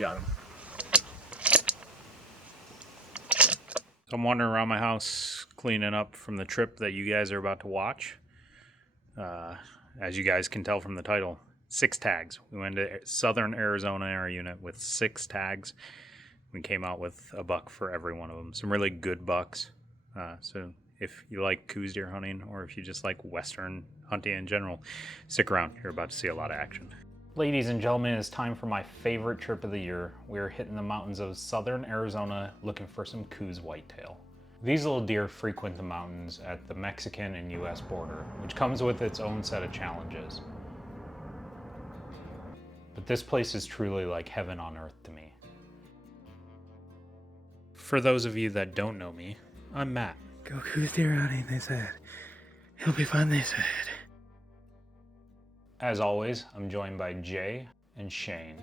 Got him. So I'm wandering around my house cleaning up from the trip that you guys are about to watch. As you guys can tell from the title, 6 tags. We went to southern Arizona in our unit with 6 tags. We came out with a buck for every one of them. Some really good bucks. So if you like Coues deer hunting, or if you just like Western hunting in general, stick around. You're about to see a lot of action. Ladies and gentlemen, it's time for my favorite trip of the year. We are hitting the mountains of southern Arizona looking for some Coues Whitetail. These little deer frequent the mountains at the Mexican and US border, which comes with its own set of challenges. But this place is truly like heaven on earth to me. For those of you that don't know me, I'm Matt. Go Coues deer hunting, they said. It'll be fun, they said. As always, I'm joined by Jay and Shane.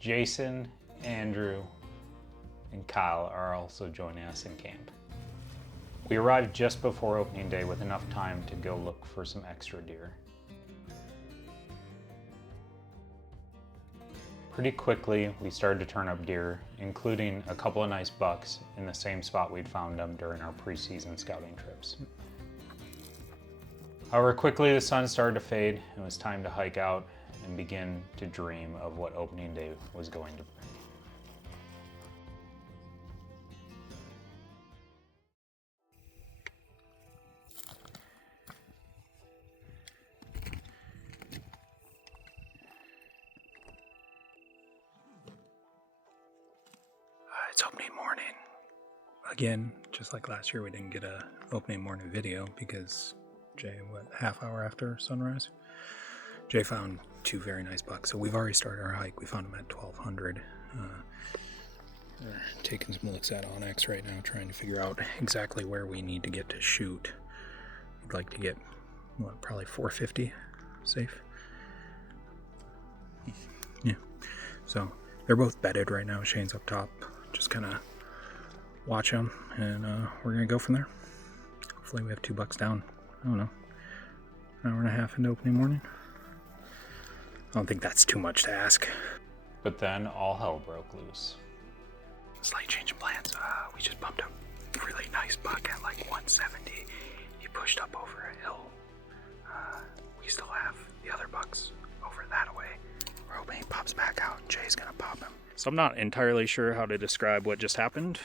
Jason, Andrew, and Kyle are also joining us in camp. We arrived just before opening day with enough time to go look for some extra deer. Pretty quickly, we started to turn up deer, including a couple of nice bucks in the same spot we'd found them during our preseason scouting trips. However, quickly the sun started to fade and it was time to hike out and begin to dream of what opening day was going to bring. It's opening morning. Again, just like last year, we didn't get a opening morning video because Jay, half hour after sunrise, Jay found 2 very nice bucks. So we've already started our hike. We found them at 1200. We're taking some looks at Onyx right now, trying to figure out exactly where we need to get to shoot. We'd like to get, probably 450 safe. Yeah. So they're both bedded right now. Shane's up top. Just kind of watch them, and we're gonna go from there. Hopefully we have 2 bucks down. I don't know, an hour and a half into opening morning. I don't think that's too much to ask. But then all hell broke loose. Slight change in plans. We just bumped a really nice buck at like 170. He pushed up over a hill. We still have the other bucks over that way. We're hoping he pops back out and Jay's gonna pop him. So I'm not entirely sure how to describe what just happened.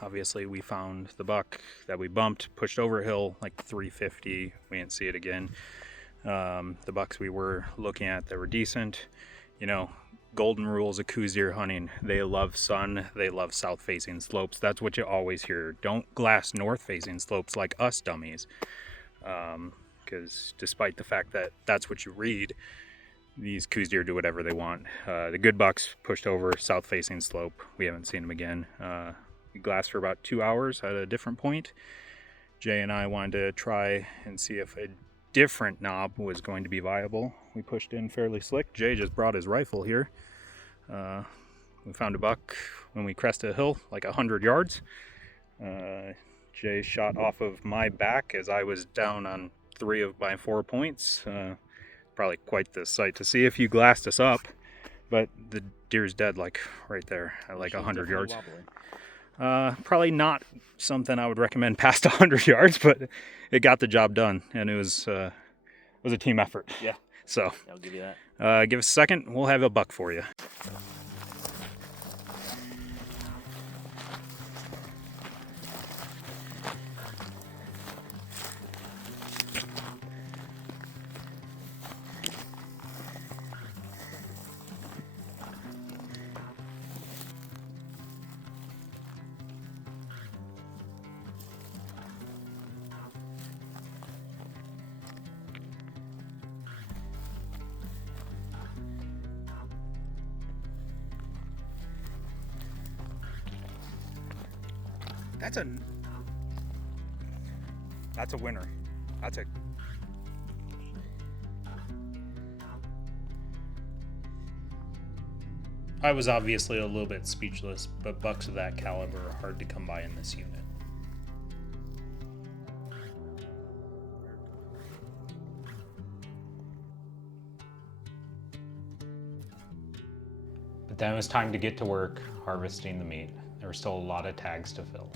Obviously we found the buck that we bumped, pushed over a hill like 350. We didn't see it again. The bucks we were looking at that were decent. You know, golden rules of Coues deer hunting. They love sun, they love south facing slopes. That's what you always hear. Don't glass north facing slopes like us dummies. Because despite the fact that that's what you read, these Coues deer do whatever they want. The good bucks pushed over south facing slope. We haven't seen them again. We glassed for about 2 hours at a different point. Jay and I wanted to try and see if a different knob was going to be viable. We pushed in fairly slick. Jay just brought his rifle here. We found a buck when we crested a hill like 100 yards. Jay shot off of my back as I was down on 3 of my 4 points. Probably quite the sight to see if you glassed us up, but the deer's dead like right there at like 100 yards. Probably not something I would recommend past 100 yards, but it got the job done, and it was a team effort. Yeah. So I'll give you that. give us a second, we'll have a buck for you. That's a winner. I was obviously a little bit speechless, but bucks of that caliber are hard to come by in this unit. But then it was time to get to work harvesting the meat. There were still a lot of tags to fill.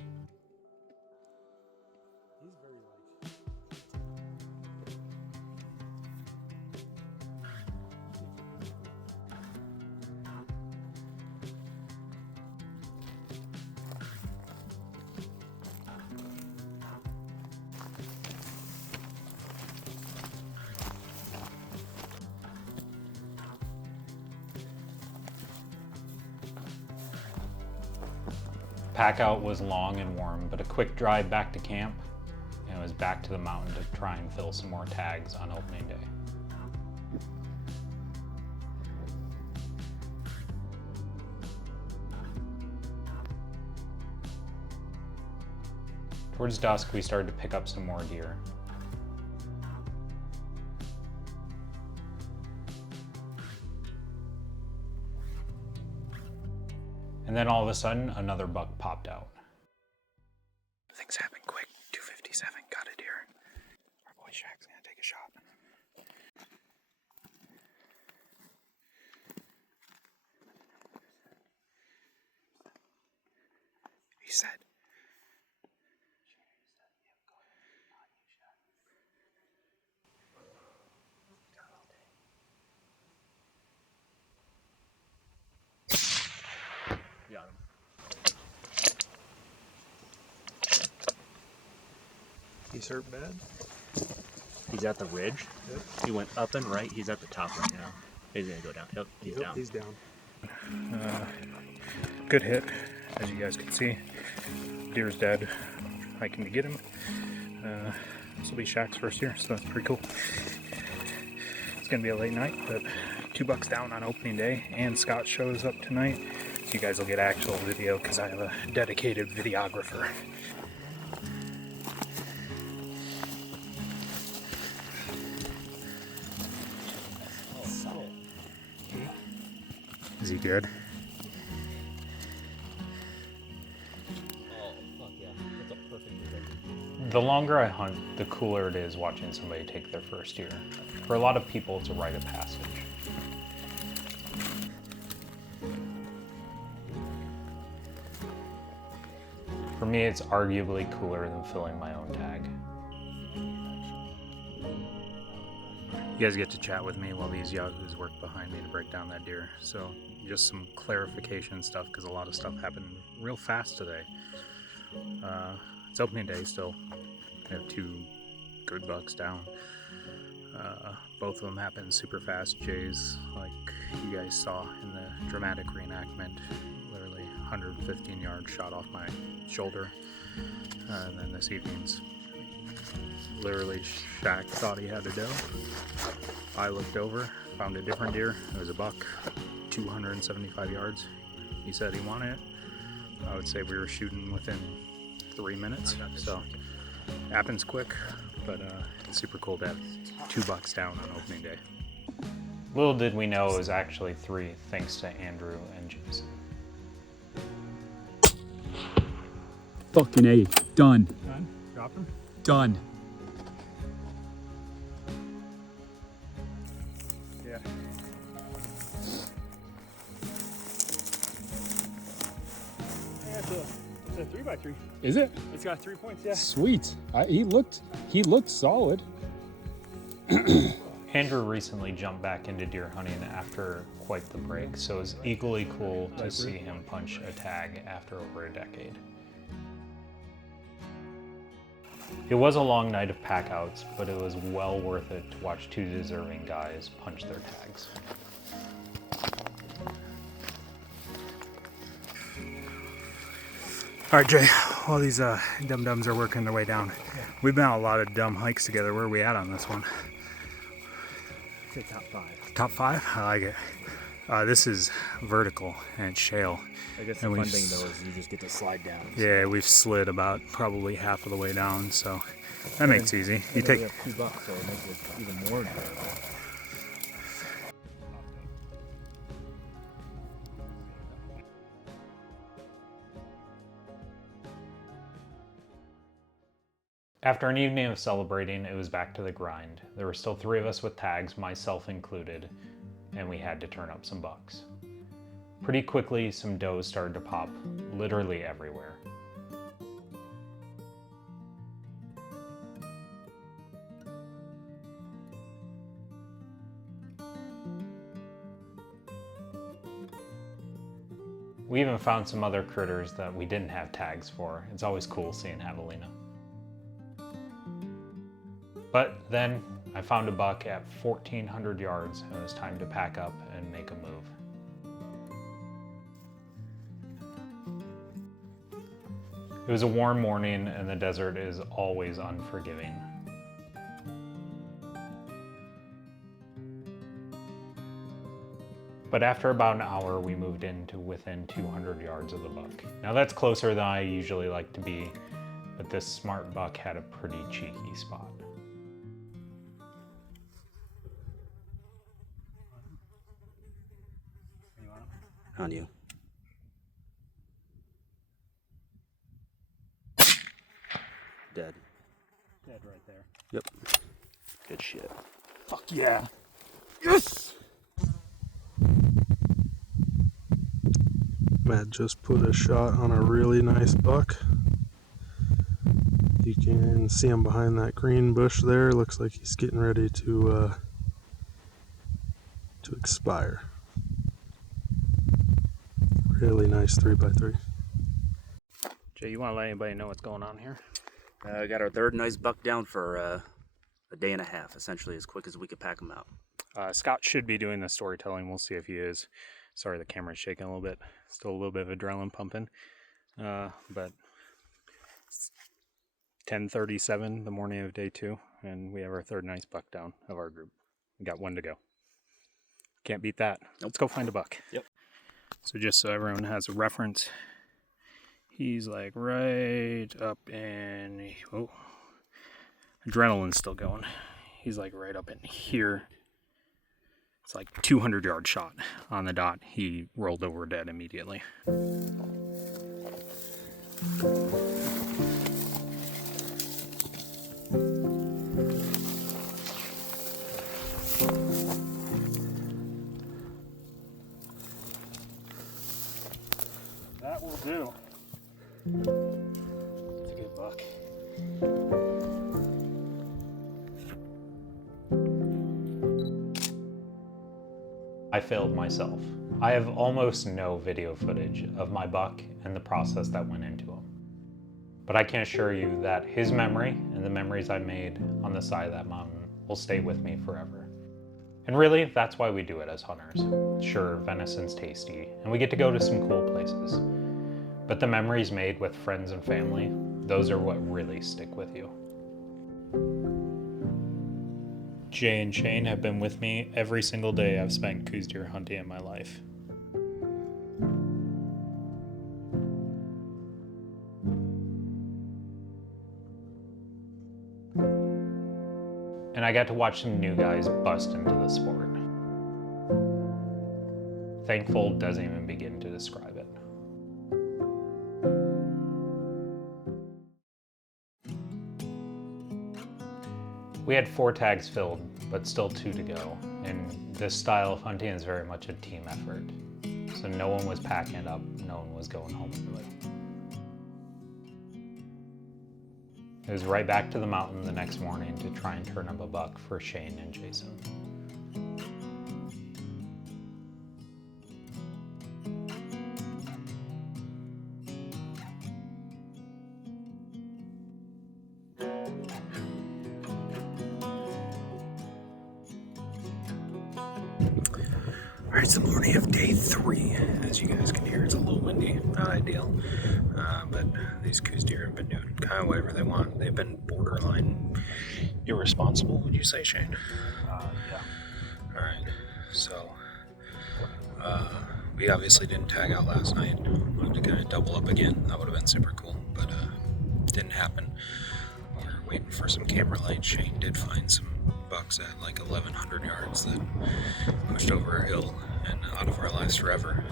Pack out was long and warm, but a quick drive back to camp, and it was back to the mountain to try and fill some more tags on opening day. Towards dusk, we started to pick up some more deer. And then all of a sudden, another buck popped out. Things happen quick. 257, got a deer. Our boy Shaq's gonna take a shot. He said. Got him. He's hurt bad. He's at the ridge. Yep. He went up and right. He's at the top right now. He's gonna go down. Yep, he's down. He's down. Good hit, as you guys can see. Deer's dead. Hiking to get him. This will be Shaq's first year, so that's pretty cool. It's gonna be a late night, but 2 bucks down on opening day, and Scott shows up tonight. So you guys will get actual video because I have a dedicated videographer. Is he good? Oh, fuck yeah. That's a perfect result. The longer I hunt, the cooler it is watching somebody take their first deer. For a lot of people, it's a rite of passage. For me, it's arguably cooler than filling my own tag. You guys get to chat with me while these yahoos work behind me to break down that deer. So just some clarification stuff because a lot of stuff happened real fast today. It's opening day still. I have 2 good bucks down. Both of them happened super fast. Jay's, like you guys saw in the dramatic reenactment, literally 115 yards shot off my shoulder. And then this evening's literally Shaq thought he had a doe. I looked over, found a different deer. It was a buck, 275 yards. He said he wanted it. I would say we were shooting within 3 minutes. So happens quick, but it's super cool to have 2 bucks down on opening day. Little did we know it was actually 3, thanks to Andrew and Jason. Fucking A. Done. Done? Drop him? Done. Yeah. It's a 3x3. Is it? It's got 3 points, yeah. Sweet. He looked solid. Andrew recently jumped back into deer hunting after quite the break, so it was equally cool to see him punch a tag after over a decade. It was a long night of packouts, but it was well worth it to watch 2 deserving guys punch their tags. All right, Jay, while these dum-dums are working their way down, we've been on a lot of dumb hikes together. Where are we at on this one? Say top 5. Top 5? I like it. This is vertical and it's shale. I guess the And fun we've thing though is you just get to slide down. Yeah, we've slid about probably half of the way down, so that makes it easy. You We take have 2 bucks, so it makes it even more enjoyable. After an evening of celebrating, it was back to the grind. There were still 3 of us with tags, myself included, and we had to turn up some bucks. Pretty quickly, some does started to pop literally everywhere. We even found some other critters that we didn't have tags for. It's always cool seeing javelina. But then I found a buck at 1,400 yards and it was time to pack up and make a move. It was a warm morning and the desert is always unforgiving. But after about an hour, we moved into within 200 yards of the buck. Now that's closer than I usually like to be, but this smart buck had a pretty cheeky spot. On you. Dead. Dead right there. Yep. Good shit. Fuck yeah. Yes! Matt just put a shot on a really nice buck. You can see him behind that green bush there. Looks like he's getting ready to expire. Really nice 3x3. Jay, you want to let anybody know what's going on here? Got our third nice buck down for a day and a half, essentially as quick as we could pack him out. Scott should be doing the storytelling. We'll see if he is. Sorry, the camera's shaking a little bit. Still a little bit of adrenaline pumping. But it's 10:37 the morning of day 2, and we have our third nice buck down of our group. We got one to go. Can't beat that. Let's go find a buck. Yep. So just so everyone has a reference, he's like right up in, oh, adrenaline's still going. He's like right up in here. It's like 200-yard shot on the dot. He rolled over dead immediately. That will do. It's a good buck. I failed myself. I have almost no video footage of my buck and the process that went into him. But I can assure you that his memory and the memories I made on the side of that mountain will stay with me forever. And really, that's why we do it as hunters. Sure, venison's tasty, and we get to go to some cool places. But the memories made with friends and family, those are what really stick with you. Jay and Shane have been with me every single day I've spent Coues deer hunting in my life. And I got to watch some new guys bust into the sport. Thankful doesn't even begin to describe it. We had 4 tags filled, but still 2 to go. And this style of hunting is very much a team effort. So no one was packing it up, no one was going home early. It was right back to the mountain the next morning to try and turn up a buck for Shane and Jason. All right, it's the morning of day 3. As you guys can hear, it's a little windy, not ideal. But these Coues deer have been doing kind of whatever they want. They've been borderline irresponsible, would you say, Shane? Yeah. All right, so we obviously didn't tag out last night. Wanted to kind of double up again. That would have been super cool, but didn't happen. We're waiting for some camera light. Shane did find some bucks at like 1,100 yards that pushed over a hill and out of our lives forever.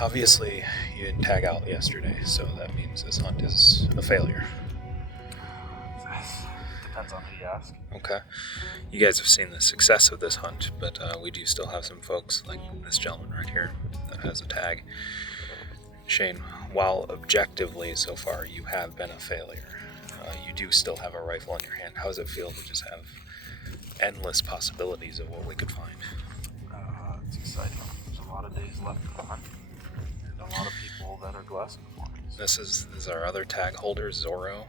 Obviously, you didn't tag out yesterday, so that means this hunt is a failure. Depends on who you ask. Okay. You guys have seen the success of this hunt, but we do still have some folks, like this gentleman right here, that has a tag. Shane, while objectively so far you have been a failure, you do still have a rifle in your hand. How does it feel to just have endless possibilities of what we could find? It's exciting. There's a lot of days left of the hunt, and a lot of people that are glassing for me. This is our other tag holder, Zorro,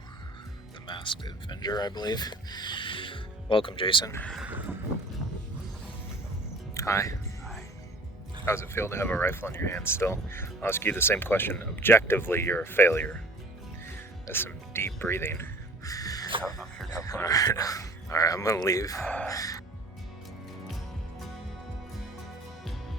the Masked Avenger, I believe. Welcome, Jason. Hi. How does it feel to have a rifle in your hand still? I'll ask you the same question. Objectively, you're a failure. That's some deep breathing. I'm here to have fun. Alright, I'm gonna leave.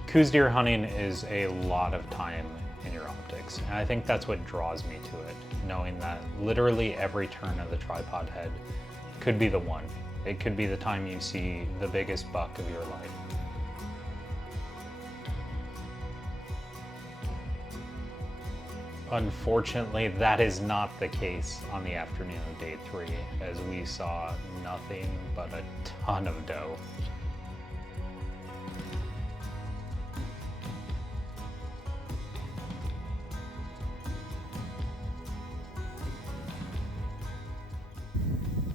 Coues deer hunting is a lot of time in your optics, and I think that's what draws me to it, knowing that literally every turn of the tripod head could be the one. It could be the time you see the biggest buck of your life. Unfortunately, that is not the case on the afternoon of day 3, as we saw nothing but a ton of doe.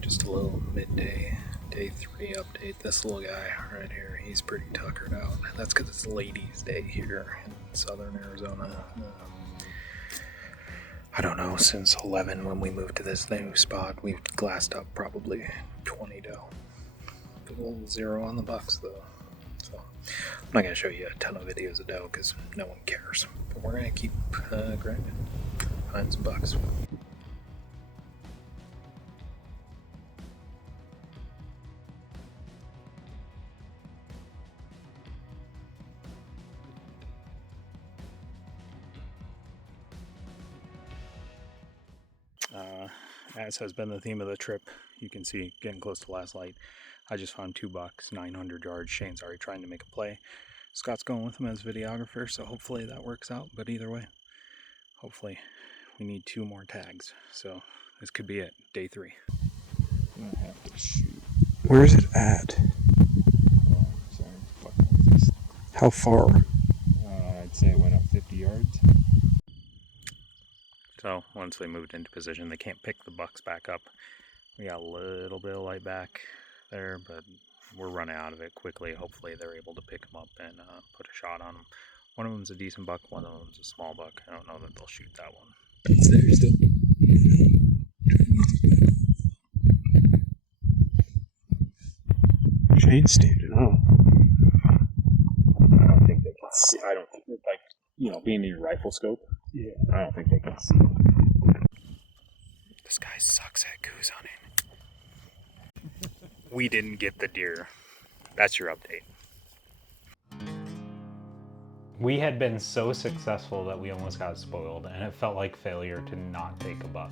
Just a little midday, day 3 update. This little guy right here, he's pretty tuckered out. That's because it's ladies' day here in southern Arizona. I don't know, since 11 when we moved to this new spot, we've glassed up probably 20 doe. The little 0 on the bucks though. So I'm not going to show you a ton of videos of doe because no one cares. But we're going to keep grinding, find some bucks. As has been the theme of the trip, you can see getting close to last light. I just found 2 bucks, 900 yards. Shane's already trying to make a play. Scott's going with him as videographer, so hopefully that works out. But either way, hopefully we need 2 more tags. So this could be it, day 3. I'm gonna have to shoot. Where's it at? Oh, sorry, fuck with this. How far? I'd say it went up 50 yards. So once they moved into position, they can't pick the bucks back up. We got a little bit of light back there, but we're running out of it quickly. Hopefully they're able to pick them up and put a shot on them. One of them's a decent buck, one of them's a small buck. I don't know that they'll shoot that one. It's there still. Shane's standing up. I don't think they can see. I don't think, like, you know, being in your rifle scope. Yeah. I don't think they can see. This guy sucks at goose hunting. We didn't get the deer. That's your update. We had been so successful that we almost got spoiled, and it felt like failure to not take a buck.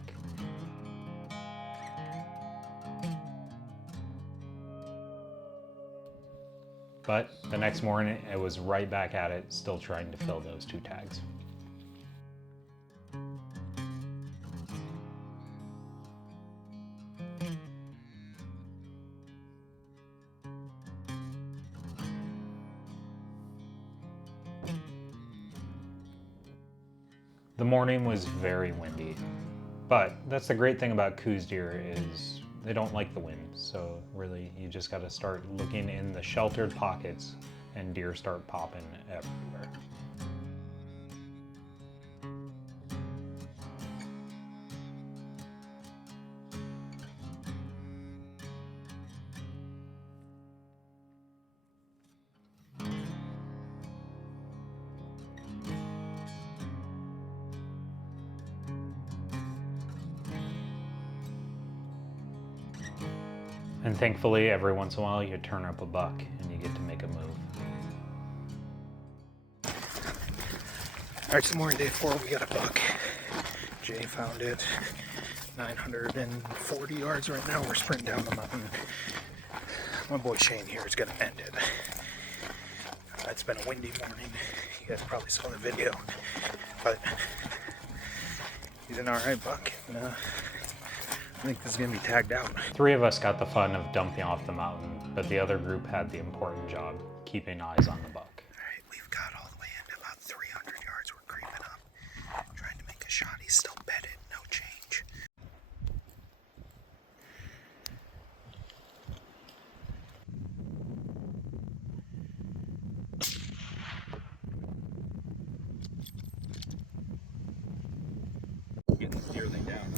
But the next morning, it was right back at it, still trying to fill those 2 tags. The morning was very windy, but that's the great thing about Coues deer is they don't like the wind. So really, you just got to start looking in the sheltered pockets, and deer start popping everywhere. And thankfully, every once in a while, you turn up a buck and you get to make a move. All right, some more in day 4. We got a buck. Jay found it. 940 yards right now. We're sprinting down the mountain. My boy Shane here is gonna end it. It's been a windy morning. You guys probably saw the video, but he's an alright buck. And, I think this is gonna be tagged out. 3 of us got the fun of dumping off the mountain, but the other group had the important job, keeping eyes on the buck. Alright, we've got all the way into about 300 yards. We're creeping up. Trying to make a shot. He's still bedded, no change. Getting the deer thing down.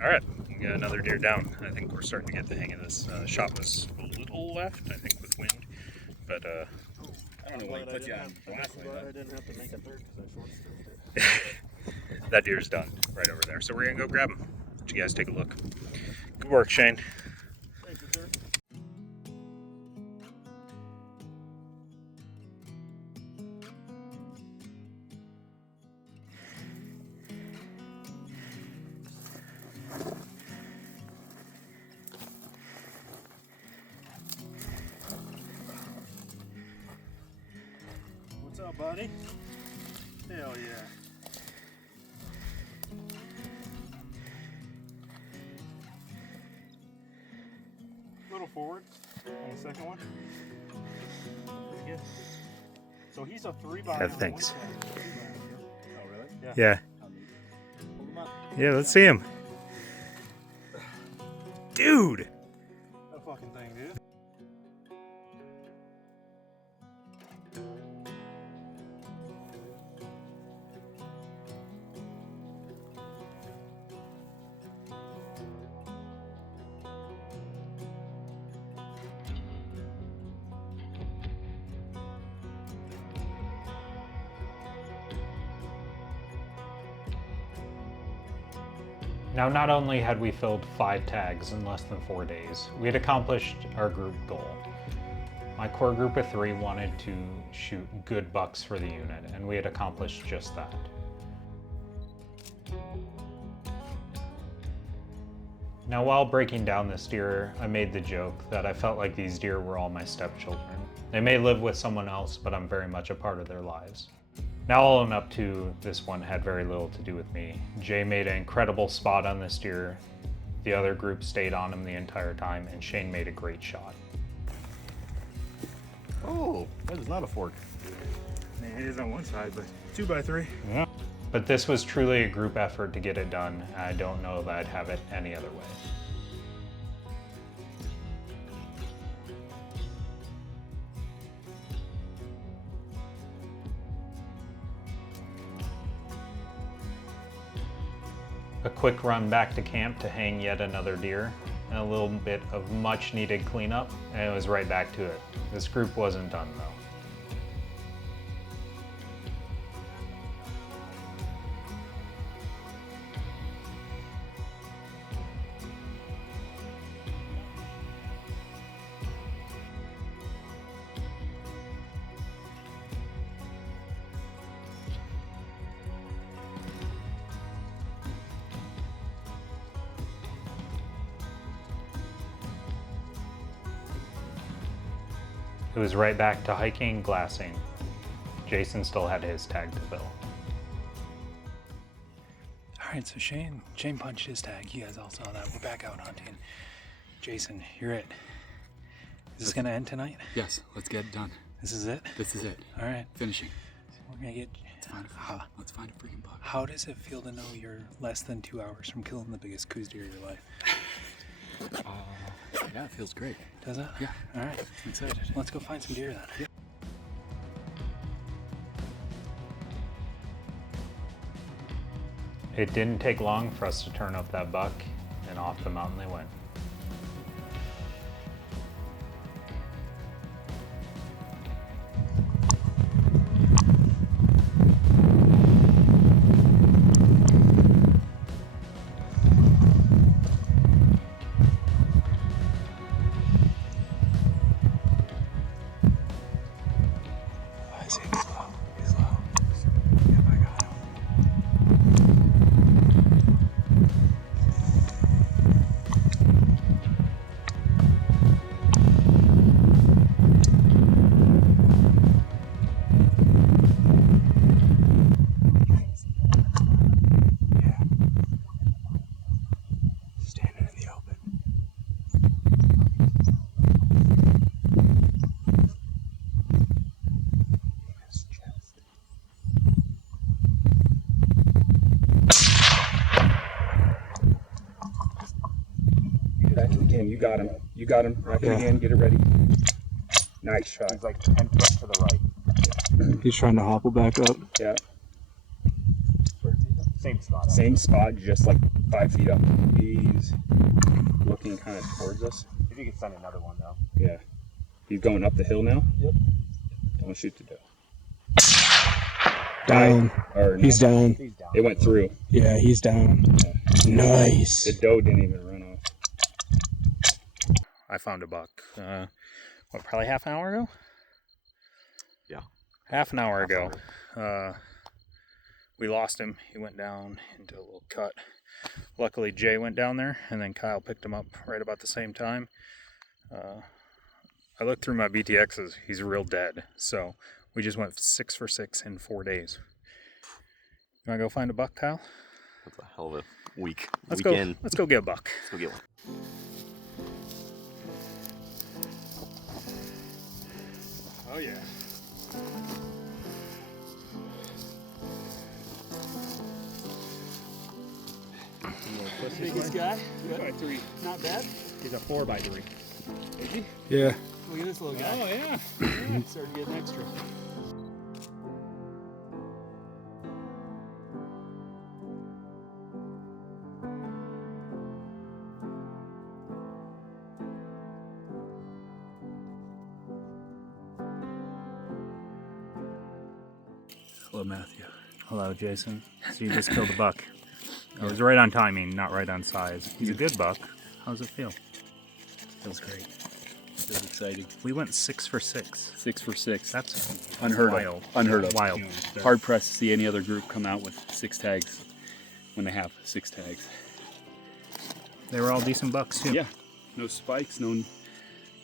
Alright, we got another deer down. I think we're starting to get the hang of this. Shot was a little left, I think, with wind. But, I don't know why you put you on blast like that. I didn't have to make a third because I short stripped it. That deer's done right over there. So we're gonna go grab him. Let you guys take a look. Good work, Shane. Thank you, sir. What's up, buddy? Hell yeah. Little forward on the second one. Pretty good. So he's a 3x. Yeah, thanks. Oh, really? Yeah. Yeah. Hold him up. Yeah, let's see him. Dude! That fucking thing, dude. Now, not only had we filled 5 tags in less than 4 days, we had accomplished our group goal. My core group of 3 wanted to shoot good bucks for the unit, and we had accomplished just that. Now, while breaking down this deer, I made the joke that I felt like these deer were all my stepchildren. They may live with someone else, but I'm very much a part of their lives. Now I'll own up to this one had very little to do with me. Jay made an incredible spot on this deer. The other group stayed on him the entire time, and Shane made a great shot. Oh, that is not a fork. It is on one side, but 2x3. Yeah. But this was truly a group effort to get it done, and I don't know that I'd have it any other way. A quick run back to camp to hang yet another deer, and a little bit of much needed cleanup, and it was right back to it. This group wasn't done though. It was right back to hiking, glassing. Jason still had his tag to fill. All right, so Shane punched his tag. You guys all saw that. We're back out hunting. Jason, you're it. Is this gonna end tonight? Yes, let's get it done. This is it? This is it. All right. Finishing. We're gonna get. Let's find a freaking buck. How does it feel to know you're less than 2 hours from killing the biggest Coues deer of your life? Yeah, it feels great. Does it? Yeah. All right. I'm excited. Let's go find some deer then. Yeah. It didn't take long for us to turn up that buck, and off the mountain they went. You got him. You got him. Rack it again. Get it ready. Nice shot. He's like 10 foot to the right. He's trying to hobble back up. Yeah. Same spot. Same spot, just like 5 feet up. He's looking kind of towards us. If you could send another one though. Yeah. He's going up the hill now. Yep. Don't shoot the doe. Down. Or He's down. He's down. It went through. Yeah, he's down. Nice. The doe didn't even run off. I found a buck. Probably half an hour ago? Yeah. Half an hour ago. We lost him. He went down into a little cut. Luckily, Jay went down there, and then Kyle picked him up right about the same time. I looked through my BTXs. He's real dead. So we just went 6 for 6 in 4 days. You want to go find a buck, Kyle? That's a hell of a week. Let's Weekend. go. Let's go get a buck. Let's go get one. Oh yeah. Biggest guy? 2x3. Not bad. He's a 4x3. Is he? Yeah. Look at this little guy. Oh, yeah. Started getting extra. Hello, Matthew. Hello, Jason. So you just killed a buck. I was right on timing, not right on size. He's a good buck. How does it feel? Feels great. Feels exciting. We went 6 for 6. 6 for 6. That's Unheard wild. of. Unheard of. Wild. Hard pressed to see any other group come out with 6 tags when they have 6 tags. They were all decent bucks too. Yeah. No spikes, no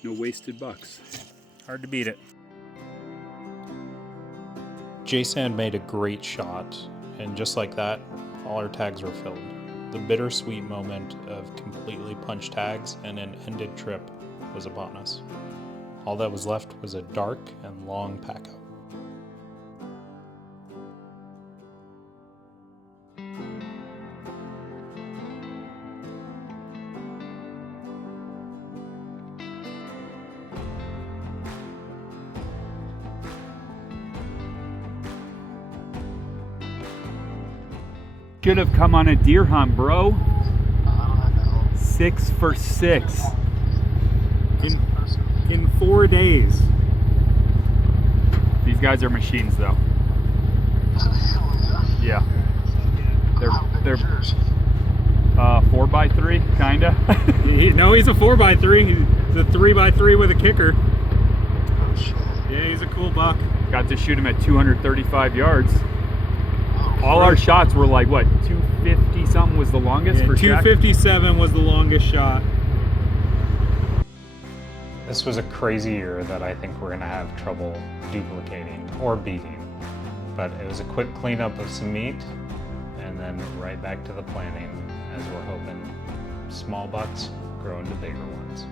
wasted bucks. Hard to beat it. Jason made a great shot, and just like that, all our tags were filled. The bittersweet moment of completely punched tags and an ended trip was upon us. All that was left was a dark and long pack out. Should have come on a deer hunt, bro. 6 for 6 in 4 days. These guys are machines, though. Yeah, they're 4x3, kinda. No, he's a 4x3. He's a 3x3 with a kicker. Yeah, he's a cool buck. Got to shoot him at 235 yards. All our shots were like, what, 250 something was the longest for Jack? 257 was the longest shot. This was a crazy year that I think we're going to have trouble duplicating or beating. But it was a quick cleanup of some meat, and then right back to the planning as we're hoping small bucks grow into bigger ones.